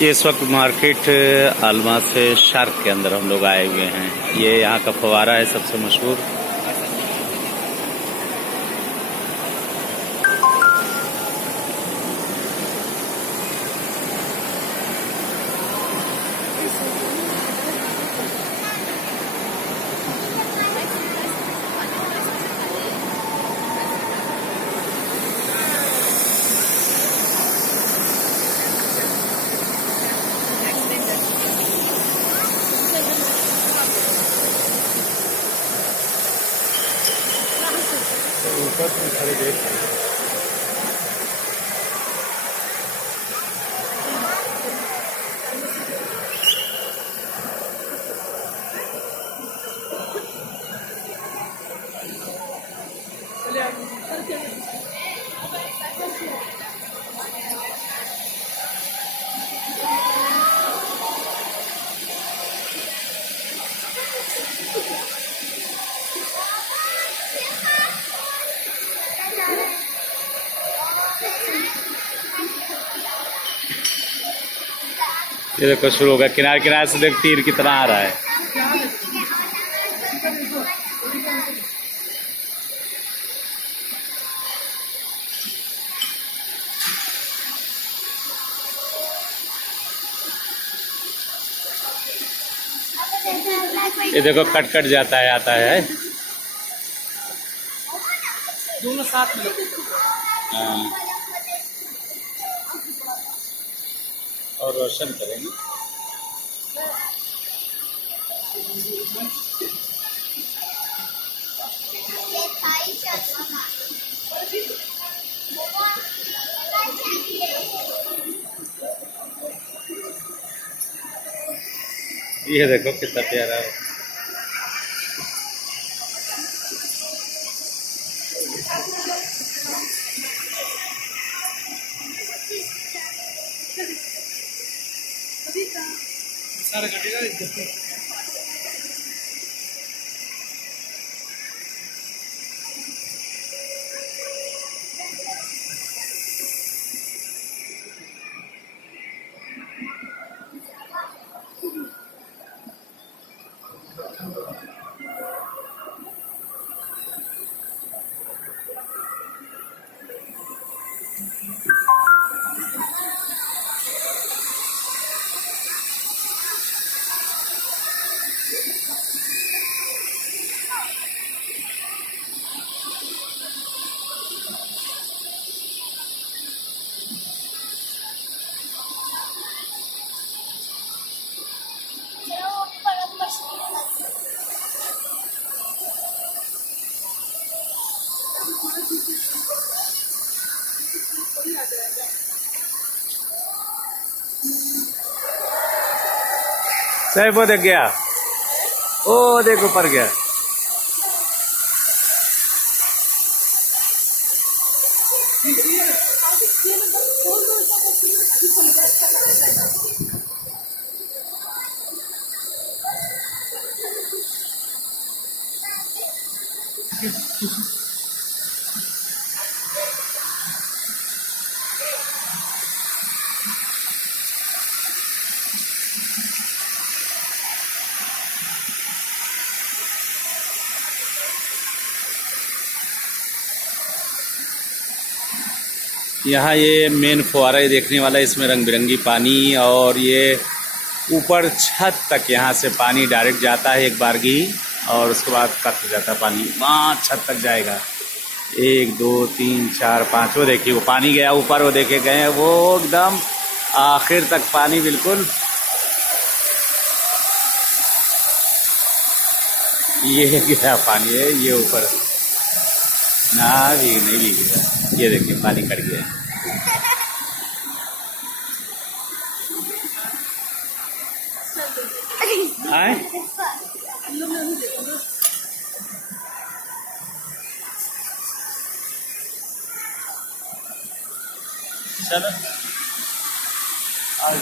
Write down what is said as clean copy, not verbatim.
ये इस वक्त मार्केट अलमास शार्क के अंदर हम लोग आए हुए हैं। ये यहाँ का फव्वारा है सबसे मशहूर। ऊपर खड़े देख रहे हैं। ये देखो शुरू होगा, किनारे किनारे से देख तीर कितना आ रहा है। ये देखो कट कट जाता है, आता है दोनों साथ में। हाँ। और रोशन करेंगे। ये देखो कितना प्यारा है। सारा कटेगा। सही वो देख गया, ओ देखो ऊपर गया। यहाँ ये मेन फुवारा ही देखने वाला है, इसमें रंग बिरंगी पानी, और ये ऊपर छत तक यहाँ से पानी डायरेक्ट जाता है एक बारगी, और उसके बाद कट जाता है पानी, वहाँ छत तक जाएगा। 1 2 3 4 5, वो देखिए वो पानी गया ऊपर, वो देखे गए हैं, वो एकदम आखिर तक पानी बिल्कुल। ये गया पानी है ये ऊपर, ना भी नहीं भी गया। ये देखिए पानी कट गया। आए चलो आज